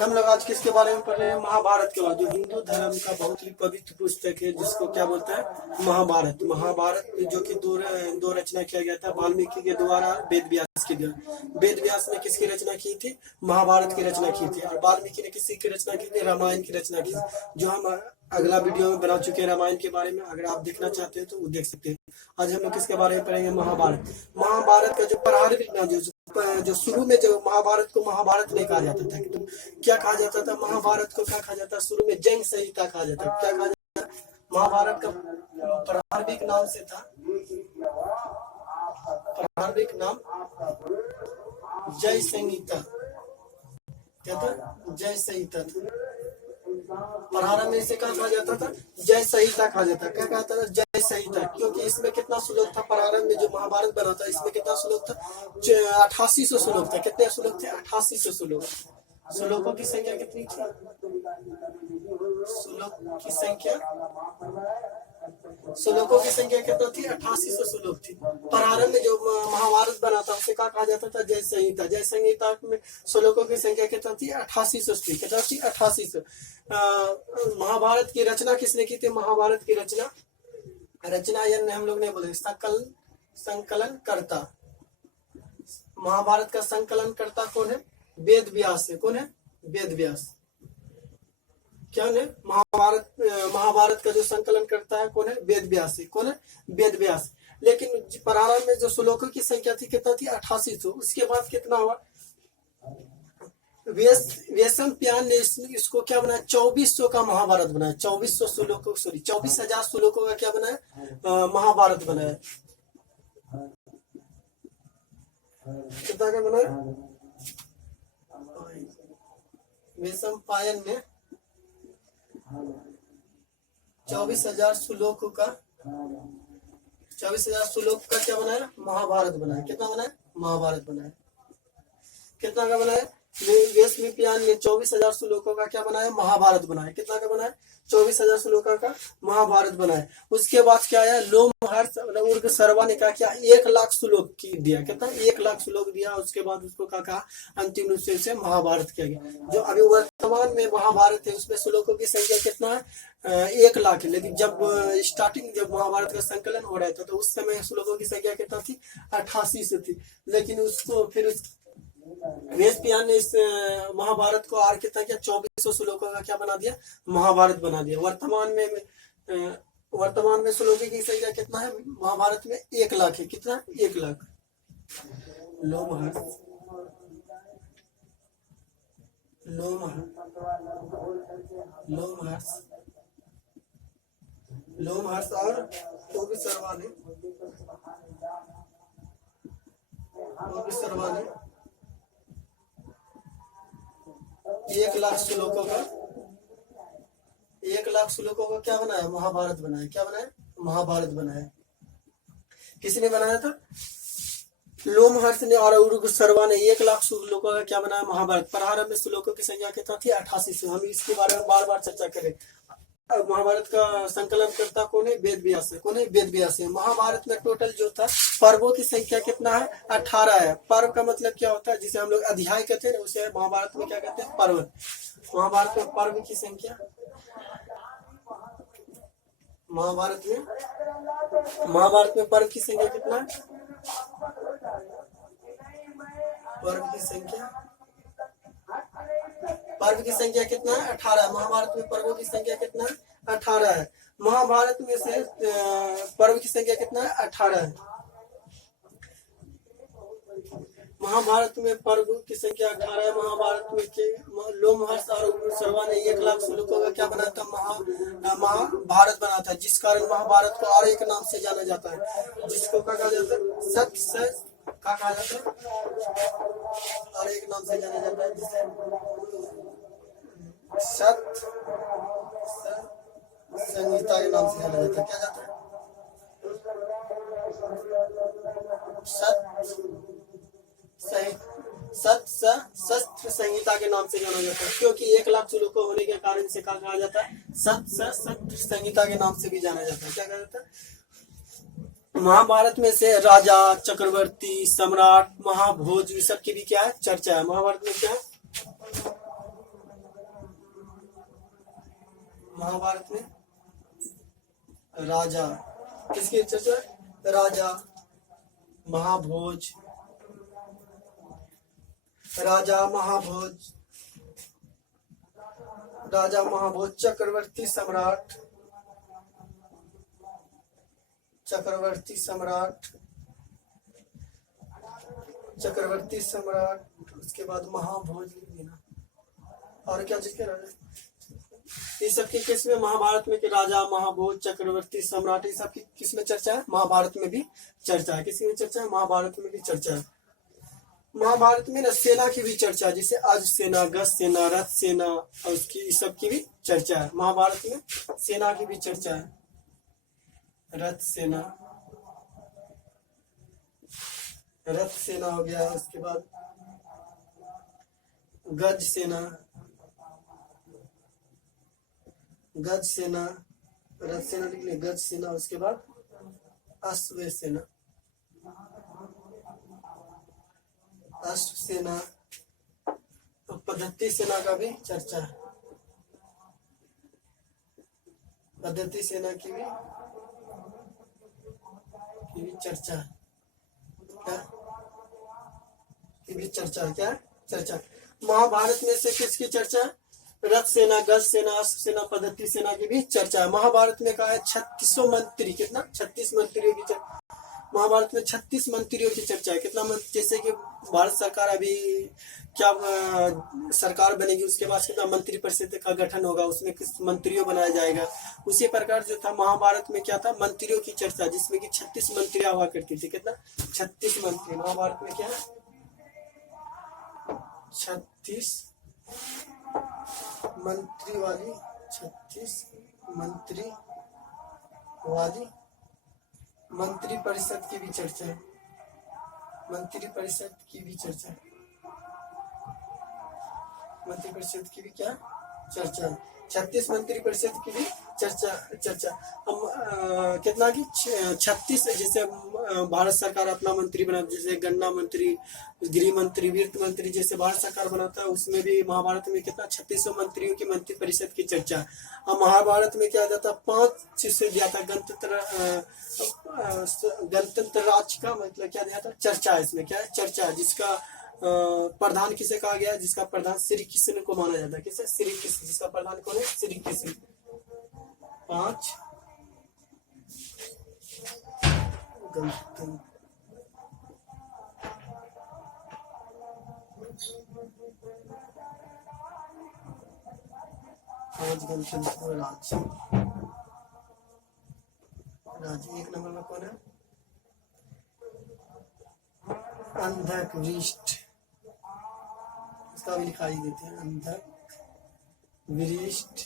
हम लोग आज किसके बारे में पढ़ रहे हैं? महाभारत के बारे में, जो हिंदू धर्म का बहुत ही पवित्र पुस्तक है, जिसको क्या बोलते हैं? महाभारत। महाभारत जो कि दो रचना किया गया था वाल्मीकि के द्वारा, वेद व्यास के द्वारा। वेद व्यास ने किसकी रचना की थी? महाभारत की रचना की थी। और वाल्मीकि ने किसी की रचना की थी? रामायण की रचना की थी, जो हम अगला वीडियो में बना चुके हैं रामायण के बारे में। अगर आप देखना चाहते हैं तो वो देख सकते हैं। आज हम लोग किसके बारे में पढ़ेंगे? महाभारत। महाभारत का जो प्रारंभिक नाम, जो शुरू में जो महाभारत को महाभारत नहीं कहा जाता था, तो क्या कहा जाता था? महाभारत को क्या कहा जाता? शुरू में जंग संहिता कहा जाता। क्या कहा जाता? महाभारत का प्रारंभिक नाम से था, प्रारंभिक नाम जय संहिता। क्या था? जय संहिता था। प्रारंभ में इसे क्या कहा जाता था? जय संहिता कहा जाता। क्या कहता था? जय संहिता। क्योंकि इसमें कितना श्लोक था? प्रारंभ में जो महाभारत बना था, इसमें कितना श्लोक था? 8800 श्लोक था। कितने श्लोक थे? 8800 श्लोक। श्लोकों की संख्या कितनी थी? श्लोकों की संख्या कितना थी? 8800 श्लोक थी। प्रारंभ में जो महाभारत बना था, उसे क्या कहा जाता था? जय संहिता। जय संहिता में श्लोकों की संख्या कितना थी? 8800 थी। कितना थी? 8800। महाभारत की रचना किसने की थी? महाभारत की रचना हम लोग नहीं बोले, संकलन करता। महाभारत का संकलन करता कौन है? वेद व्यास है। कौन है? वेद व्यास। क्या है? महाभारत का जो संकलन करता है कौन है? वेद व्यास है। कौन है? वेद व्यास। लेकिन प्रारंभ में जो श्लोकों की संख्या थी कितना थी? 8800। उसके बाद कितना हुआ? वेशमप्यान ने इसको क्या बनाया? 2400 का महाभारत बनाया। 2400 श्लोकों, सॉरी 24,000 श्लोकों का क्या बनाया? महाभारत बनाया। कितना का बनाया? वेशमपायन ने 24,000 श्लोकों का, 24,000 श्लोक का क्या बनाया? महाभारत बनाया। कितना बनाया? महाभारत बनाया। कितना का बनाया? वेशमप्यान ने 24,000 श्लोकों का क्या बनाया? महाभारत बनाया। कितना का बनाया? 24,000 श्लोकों का महाभारत बनाया। उसके बाद क्या आया? लोमहर्ष उर्ग सर्वा ने क्या किया? 1,00,000 श्लोक दिया। कितना? 1,00,000 श्लोक दिया। उसके बाद उसको क्या कहा? अंतिम रूप से महाभारत किया गया। जो अभी वर्तमान में महाभारत है, उसमें श्लोकों की संख्या कितना है? 1,00,000 है। लेकिन जब स्टार्टिंग, जब महाभारत का संकलन हो रहा था, तो उस समय श्लोकों की संख्या कितना थी? 8800 थी। लेकिन उसको फिर वेशमप्यान ने इस महाभारत को और कितना किया? 2400 श्लोकों का क्या बना दिया? महाभारत बना दिया। वर्तमान में श्लोकों की संख्या कितना है महाभारत में? 1,00,000 है। कितना? 1,00,000। लोमहर्ष और सर्वा ने 1,00,000 श्लोकों का, 1,00,000 श्लोकों का क्या बनाया? महाभारत बनाया। क्या बनाया? महाभारत बनाया। किसने बनाया था? लोमहर्ष ने और उर्ग सर्वा ने 1,00,000 श्लोकों का क्या बनाया? महाभारत। प्रारंभ में श्लोकों की संख्या कितना थी? 8800। हम इसके बारे में बार बार चर्चा करें। महाभारत का संकलन करता कौन है? वेद व्यास है। कौन है? वेद व्यास है। महाभारत में टोटल जो था पर्वों की संख्या कितना है? 18 है। पर्व का मतलब क्या होता है? जिसे हम लोग अध्याय कहते हैं, उसे महाभारत में क्या कहते हैं? पर्व। महाभारत में पर्व की संख्या, महाभारत में पर्व की संख्या कितना है? पर्व की संख्या कितना है? 18 है। महाभारत में पर्वों की संख्या कितना है? 18 है। महाभारत में से पर्व की संख्या कितना है? 18 है। महाभारत में पर्व की संख्या 18 है। महाभारत में लोमहर्ष और उर्ग सर्वा ने 1,00,000 श्लोकों का क्या बनाया था? महाभारत बना था। जिस कारण महाभारत को और एक नाम से जाना जाता है, जिसको क्या कहा जाता है? सत्य क्या कहा जाता है? और एक नाम से जाना जाता है, जिसे सत्य संहिता के नाम से जाना जाता है। क्या जाता है? शस्त्र संहिता के नाम से जाना जाता है। क्योंकि 1,00,000 श्लोक होने के कारण इसे क्या कहा जाता है? शस्त्र संहिता के नाम से भी जाना जाता है। क्या कहा जाता है? महाभारत में से राजा, चक्रवर्ती, सम्राट, महाभोज, ये सब की भी क्या है? चर्चा है। महाभारत में क्या है? महाभारत में राजा किसकी चर्चा? राजा महाभोज, राजा महाभोज, राजा महाभोज चक्रवर्ती सम्राट, चक्रवर्ती सम्राट, चक्रवर्ती सम्राट, उसके बाद महाभोज लिख देना। और क्या चीज के राजा? ये सब की किस में? महाभारत में कि राजा महाभोज चक्रवर्ती सम्राट, ये सब की किस में चर्चा है? महाभारत में भी चर्चा है। किसी में चर्चा है? महाभारत में भी चर्चा है। महाभारत में ना सेना की भी चर्चा है, जैसे अज सेना, गज सेना, रथ सेना, और उसकी इस सब की भी चर्चा है। महाभारत में सेना की भी चर्चा है, रथ सेना, रथ सेना हो गया। उसके बाद गज सेना, गज सेना, रथ सेना लिख लिया, गज सेना। उसके बाद अश्व सेना, अश्व सेना, तो पद्धति सेना का भी चर्चा है, पद्धति सेना की भी चर्चा है। क्या की भी चर्चा है? क्या चर्चा? महाभारत में से किसकी चर्चा है? रथ सेना, गज सेना, अश्व सेना, पद्धति सेना की भी चर्चा है। महाभारत में कहा है 36 मंत्री, कितना? 36 मंत्रियों की चर्चा। महाभारत में 36 मंत्रियों की चर्चा है। कितना मंत्री? जैसे कि भारत सरकार अभी क्या सरकार बनेगी, उसके बाद कितना मंत्री परिषद का गठन होगा, उसमें किस मंत्रियों बनाया जाएगा, उसी प्रकार जो था महाभारत में क्या था? मंत्रियों की चर्चा, जिसमें कि 36 मंत्रियां हुआ करती थी। कितना? 36 मंत्री। महाभारत में क्या है? 36 मंत्री वाली, 36 मंत्री वाली मंत्री परिषद की भी चर्चा है, मंत्री परिषद की भी चर्चा, मंत्री परिषद की भी क्या चर्चा है? 36 मंत्री परिषद की भी चर्चा। हम कितना की 36, जैसे भारत सरकार अपना मंत्री बना, जैसे गन्ना मंत्री, गृह मंत्री, वित्त मंत्री, जैसे भारत सरकार बनाता है, उसमें भी महाभारत में कितना 36 मंत्रियों की मंत्री परिषद की चर्चा। अब महाभारत में क्या जाता? 5 से दिया था गणतंत्र राज्य का मतलब क्या दिया था? चर्चा है। इसमें क्या है? चर्चा है, जिसका प्रधान किसे कहा गया? जिसका प्रधान श्री कृष्ण को माना जाता है। किसे? श्री कृष्ण। जिसका प्रधान कौन है? श्री कृष्ण। 5 गणतंत्र राज्य। 1 नंबर में कौन है? अंधक वरिष्ठ, इसका भी लिखाई देते हैं, अंधक वरिष्ठ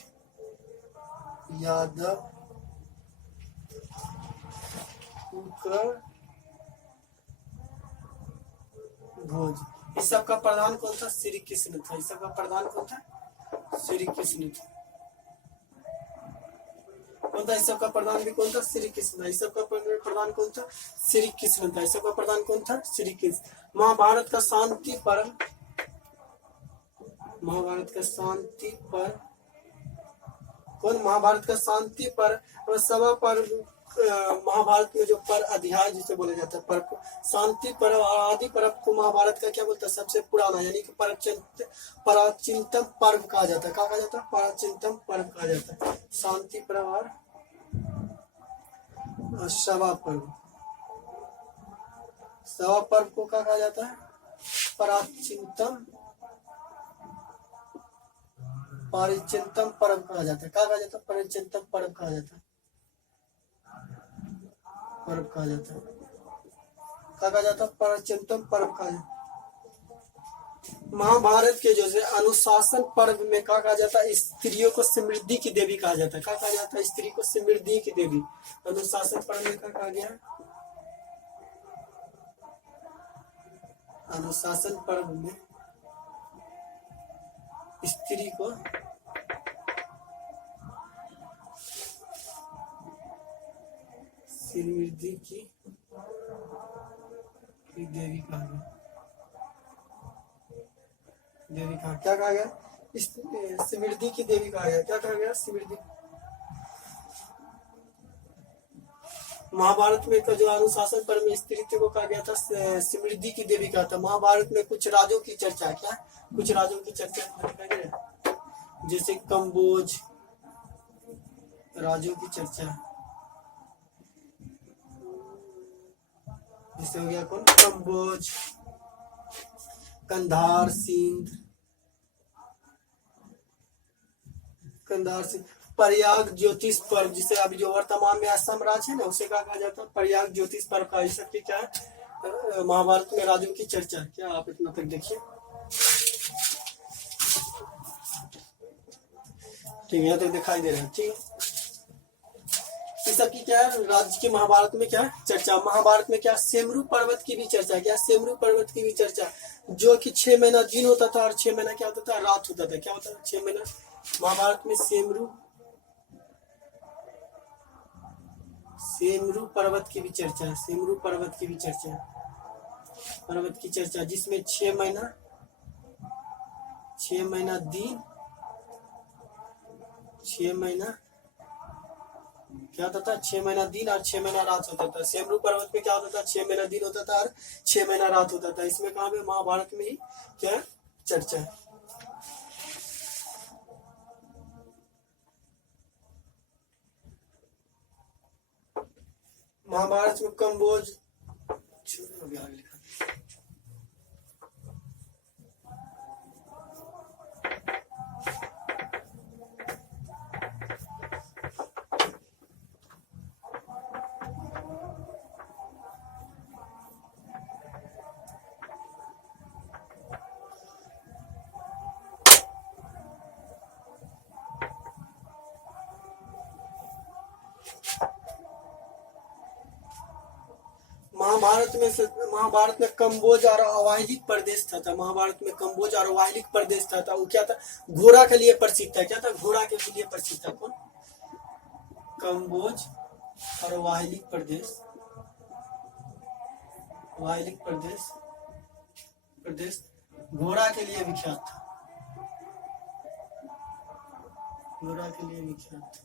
यादव कुकर भोज। इस सब का प्रधान कौन था? श्री कृष्ण था। इस सब का प्रधान कौन था? श्री कृष्ण था। कौन था? इस सब का प्रधान भी कौन था? श्री कृष्ण था। इस सब का प्रधान कौन था? श्री कृष्ण था। इस सब का प्रधान कौन था? श्री कृष्ण। महाभारत का शांति पर्व, महाभारत का शांति पर्व कौन? महाभारत का शांति पर्व और सभा पर्व, महाभारत में जो पर्व अध्याय जिसे बोला जाता है, पर्व शांति पर्व और आदि पर्व को महाभारत का क्या बोलता है? सबसे पुराना, यानी कि प्राचीनतम पर्व कहा जाता है। क्या कहा जाता है? प्राचीनतम पर्व कहा जाता है। शांति पर्व और सभा पर्व, सभा पर्व को क्या कहा जाता है? प्राचीनतम पर्व कहा जाता है। क्या कहा जाता है? प्राचीनतम पर्व कहा जाता है, पर्व कहा जाता है। क्या कहा जाता है? प्राचीनतम पर्व कहा जाता है। महाभारत के जो है अनुशासन पर्व में क्या कहा जाता है? स्त्रियों को समृद्धि की देवी कहा जाता है। क्या कहा जाता है? स्त्री को समृद्धि की देवी। अनुशासन पर्व में क्या कहा गया? अनुशासन पर्व में स्त्री को समृद्धि की देवी कहा गया, देवी कहा। क्या कहा गया? समृद्धि की देवी कहा गया। क्या कहा गया? समृद्धि महाभारत में का जो अनुशासन पर में स्त्रीत्व को कहा गया था समृद्धि की देवी का था। महाभारत में कुछ राजों की चर्चा है, क्या कुछ राजों की चर्चा दिखाई दे रहा है, जैसे कंबोज राजों की चर्चा, जैसे हो गया कौन, कंबोज, कंधार सिंध, कंधार सिंध, प्रयाग ज्योतिष पर्व, जिसे अभी जो वर्तमान में असम राज्य है ना उसे कहा जाता है प्रयाग ज्योतिष पर्व का। इस सबकी क्या है महाभारत में राजों की चर्चा। क्या आप इतना तक देखिए, ठीक है, तो दिखाई दे रहा है, ठीक है। इस सबकी क्या है राज्य की महाभारत में क्या चर्चा। महाभारत में क्या सेमरू पर्वत की भी चर्चा, क्या सेमरू पर्वत की भी चर्चा, जो कि 6 महीना दिन होता था और 6 महीना क्या होता था रात होता था। क्या होता था 6 महीना महाभारत में सेमरू पर्वत की भी चर्चा है, सेमरू पर्वत की भी चर्चा, पर्वत की चर्चा, जिसमें 6 महीना दिन, 6 महीना क्या होता था 6 महीना दिन और 6 महीना रात होता था। सेमरू पर्वत पे क्या होता था 6 महीना दिन होता था और 6 महीना रात होता था। इसमें कहा पे महाभारत में ही क्या चर्चा है। महाभारत में कंबोज लिखा महाभारत में कंबोज और अवाहिलिक प्रदेश था। महाभारत में कंबोज और अवाहिलिक प्रदेश था। वो क्या था घोड़ा के लिए प्रसिद्ध था। क्या था घोड़ा के लिए प्रसिद्ध था। कौन कंबोज और अवाहिलिक प्रदेश, अवाहिलिक प्रदेश घोड़ा के लिए विख्यात था, घोड़ा के लिए विख्यात था,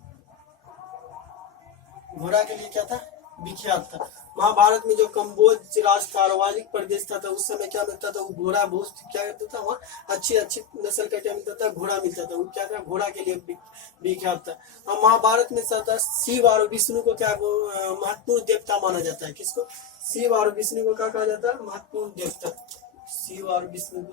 घोड़ा के लिए क्या था विख्यात था। महाभारत में जो कंबोज राज था, अवाहिलिक प्रदेश था, उस समय क्या मिलता था वो घोड़ा बहुत क्या करता था, वहाँ अच्छी नस्ल का क्या मिलता था घोड़ा मिलता था। वो क्या था घोड़ा के लिए विख्यात था। और महाभारत में शिव और विष्णु को क्या महत्वपूर्ण देवता माना जाता है। किसको शिव और विष्णु को क्या कहा जाता है महत्वपूर्ण देवता। शिव और विष्णु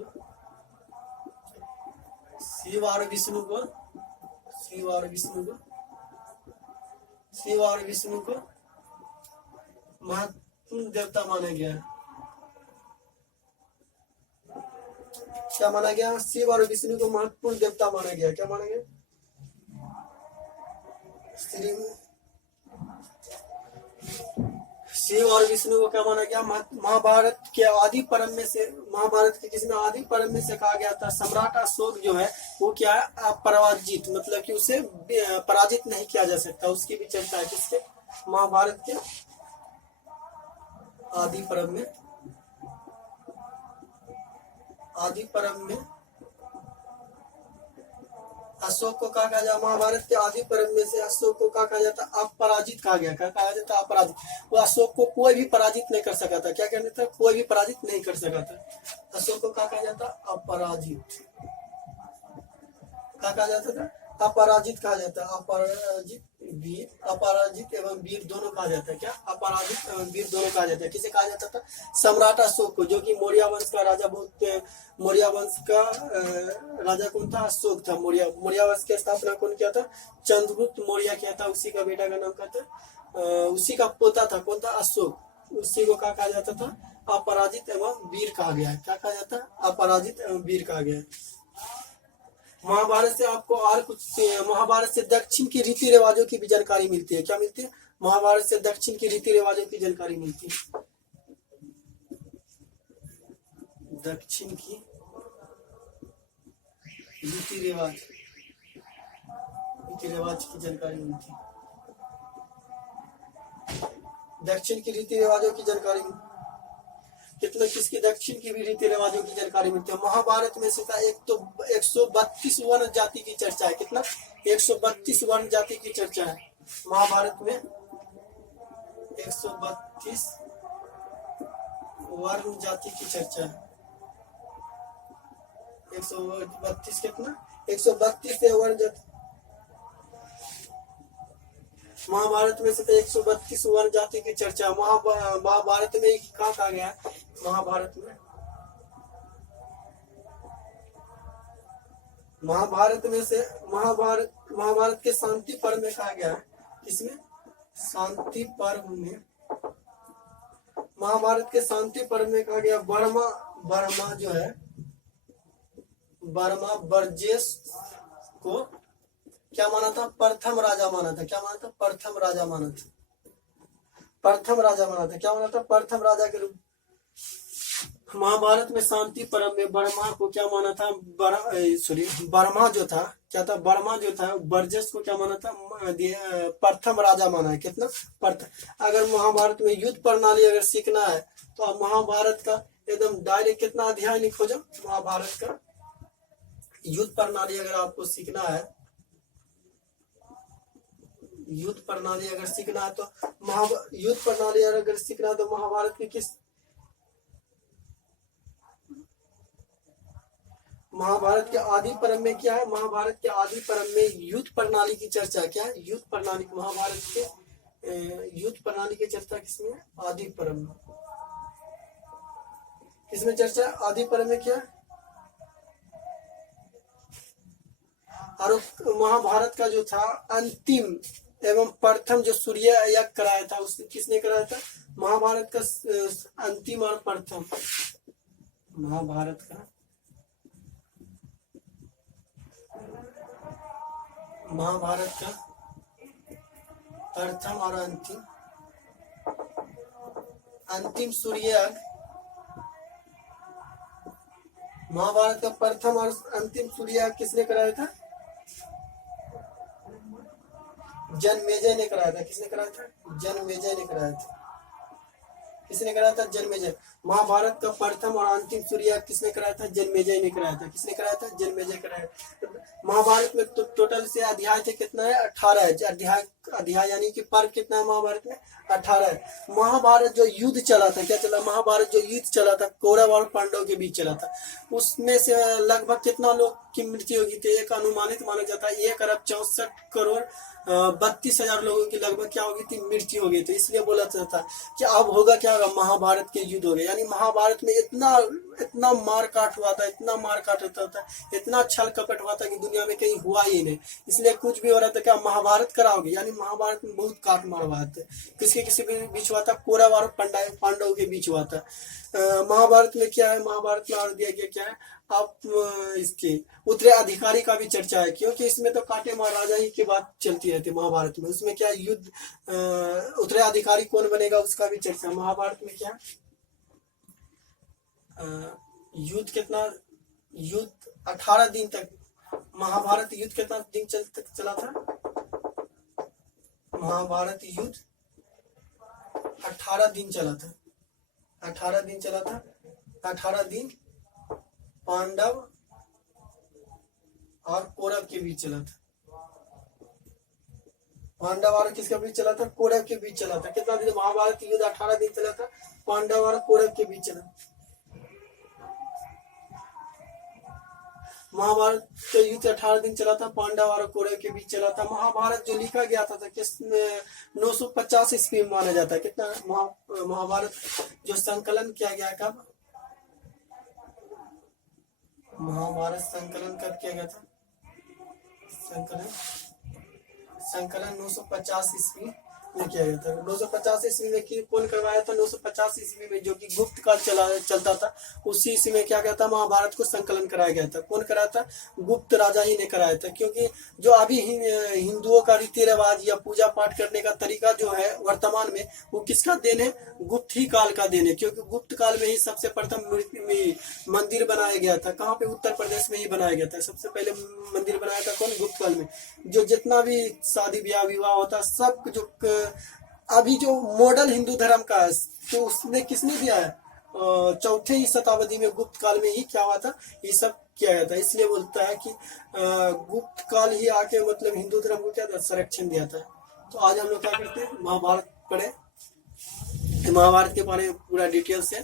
को महत्वपूर्ण देवता माना गया। क्या माना गया शिव और विष्णु को महत्वपूर्ण देवता माना गया। क्या माना गया शिव और विष्णु को क्या माना गया। महाभारत के आदि परम में से, महाभारत के किसी में आदि परम में से कहा गया था सम्राट अशोक जो है वो क्या है अपराजित, मतलब कि उसे पराजित नहीं किया जा सकता। उसकी भी चर्चा है किसके महाभारत के आदि परम में अशोक को कहा जाता। महाभारत के आदि परम में से अशोक को कहा जाता अपराजित कहा गया। क्या कहा जाता अपराजित। वो अशोक को कोई भी पराजित नहीं कर सका था। क्या कहने था कोई भी पराजित नहीं कर सका था। अशोक को कहा जाता अपराजित, क्या कहा जाता था अपराजित कहा जाता। अपराजित एवं वीर दोनों कहा जाता है। क्या अपराजित एवं वीर दोनों कहा जाता है। किसे कहा जाता था सम्राट अशोक को, जो कि मौर्य वंश का राजा मौर्य वंश का राजा कौन था अशोक था। मौर्य वंश की स्थापना कौन किया था चंद्रगुप्त मौर्य किया था। उसी का बेटा का नाम क्या था उसी का पोता था कौन था अशोक। उसी को क्या कहा जाता था अपराजित एवं वीर कहा गया। क्या कहा जाता अपराजित एवं वीर कहा गया। महाभारत से आपको और कुछ, महाभारत से दक्षिण की रीति रिवाजों की भी जानकारी मिलती है। क्या मिलती है महाभारत से दक्षिण की रीति रिवाजों की जानकारी मिलती है। दक्षिण की रीति रिवाज की जानकारी मिलती है। दक्षिण की रीति रिवाजों की जानकारी कितने किसकी दक्षिण की भी रीति रिवाजों की जानकारी मिलती है। महाभारत में से 132 वर्ण जाति की चर्चा है। कितना 132 वर्ण जाति की चर्चा है महाभारत में। 132 वर्ण जाति की चर्चा है। 132 कितना, 132 है वर्ण जाति। महाभारत में से 132 वर्ण जाति की चर्चा महाभारत में कहाँ कहा गया है? महाभारत में, महाभारत में से महाभारत के शांति पर्व में कहा गया है। इसमें शांति पर्व में, महाभारत के शांति पर्व में कहा गया बर्मा जो है, बर्मा बर्जेस को क्या माना था? प्रथम राजा माना था। क्या माना था? प्रथम राजा माना था। प्रथम राजा माना था। क्या माना था? प्रथम राजा के रूप। महाभारत में शांति पर्व में बर्मा को क्या माना था? बर्मा जो था, क्या था? बर्मा जो था बर्जेस को क्या माना था? प्रथम राजा माना है। कितना? प्रथम। अगर महाभारत में युद्ध प्रणाली अगर सीखना है तो आप महाभारत का एकदम डायरेक्ट कितना अध्याय नहीं खोजो, महाभारत का युद्ध प्रणाली अगर आपको सीखना है, युद्ध प्रणाली अगर सीखना है तो युद्ध प्रणाली अगर सीखना है तो महाभारत के किस, महाभारत के आदि पर्व में क्या है? महाभारत के आदि पर्व में युद्ध प्रणाली की चर्चा क्या है? युद्ध प्रणाली, महाभारत के युद्ध प्रणाली की चर्चा किसमें? आदि पर्व में। किसमें चर्चा? आदि पर्व में क्या? और महाभारत का जो था अंतिम एवं प्रथम जो सूर्य यज्ञ कराया था, उसने किसने कराया था? महाभारत का अंतिम और प्रथम, महाभारत का प्रथम और अंतिम सूर्य यज्ञ, महाभारत का प्रथम और अंतिम सूर्य यज्ञ किसने कराया था? जनमेजय ने कराया था। किसने कराया था? जनमेजय ने कराया था। किसने कराया था? जनमेजय। महाभारत का प्रथम और अंतिम सूर्य यज्ञ किसने कराया था? जनमेजय ने कराया था। किसने कराया था? जनमेजय कराया। महाभारत में तो टोटल से अध्याय थे कितना है? 18 है। अध्याय यानी कि पर्व कितना है महाभारत में? 18 है। महाभारत जो युद्ध चला था, क्या चला? महाभारत जो युद्ध चला था कौरव और पांडव के बीच चला था, उसमें से लगभग कितना लोग की मृत्यु होगी थी? एक अनुमानित माना जाता है 1 अरब 64 करोड़ 32,000 लोगों की लगभग क्या होगी थी? मृत्यु हो गई थी। इसलिए बोला जाता है कि अब होगा क्या होगा? महाभारत के युद्ध हो गए। यानी महाभारत में इतना मार काट हुआ था, इतना मार काट होता था, इतना छल कपट हुआ था कि दुनिया में कहीं हुआ ही नहीं। इसलिए कुछ भी हो रहा था क्या महाभारत कराओगे? यानी महाभारत में बहुत काट मार हुआ था। किसके बीच हुआ था? कौरव और पांडव के बीच हुआ था। महाभारत में क्या है? महाभारत में और दिया गया क्या है? आप इसके उत्तराधिकारी का भी चर्चा है, क्योंकि इसमें तो कांटे महाराजा ही की बात चलती रहती है महाभारत में। उसमें क्या युद्ध उत्तराधिकारी कौन बनेगा उसका भी चर्चा। महाभारत में क्या युद्ध कितना, युद्ध 18 दिन तक, महाभारत युद्ध कितना दिन तक चला था? महाभारत युद्ध 18 दिन चला था। 18 दिन चला था। 18 दिन पांडव और कौरव के बीच चला था। पांडव और किसके बीच चला था? कौरव के बीच चला था। कितना दिन? महाभारत युद्ध 18 दिन चला था, पांडव और कौरव के बीच चला। महाभारत का युद्ध 18 दिन चला था, पांडव और कौरव के बीच चला था। महाभारत जो लिखा गया था किस 950 ईस्वी में माना जाता है। कितना? महाभारत जो संकलन किया गया कब? महाभारत संकलन कब किया गया था? संकलन 950 ईस्वी में किया गया था। 950 ईस्वी में कौन करवाया था? 950 ईस्वी में जो कि गुप्त काल चलता था, उसी ईस्वी में क्या गया था? महाभारत को संकलन कराया गया था। कौन कराया था? गुप्त राजा ही ने कराया था। क्योंकि जो अभी हिंदुओं का रीति रिवाज या पूजा पाठ करने का तरीका जो है वर्तमान में, वो किसका देन है? गुप्त ही काल का देन है। क्योंकि गुप्त काल में ही सबसे प्रथम मंदिर बनाया गया था। कहाँ पे? उत्तर प्रदेश में ही बनाया गया था। सबसे पहले मंदिर बनाया था कौन? गुप्त काल में। जो जितना भी शादी ब्याह विवाह होता सब जो अभी जो मॉडल हिंदू धर्म का है, तो उसने किसने दिया है? 4वीं शताब्दी में गुप्त काल में ही क्या हुआ था? ये सब किया गया था। इसलिए बोलता है कि गुप्त काल ही आके मतलब हिंदू धर्म को क्या था? संरक्षण दिया था। तो आज हम लोग क्या करते हैं? महाभारत पढ़े। महाभारत के बारे में पूरा डिटेल से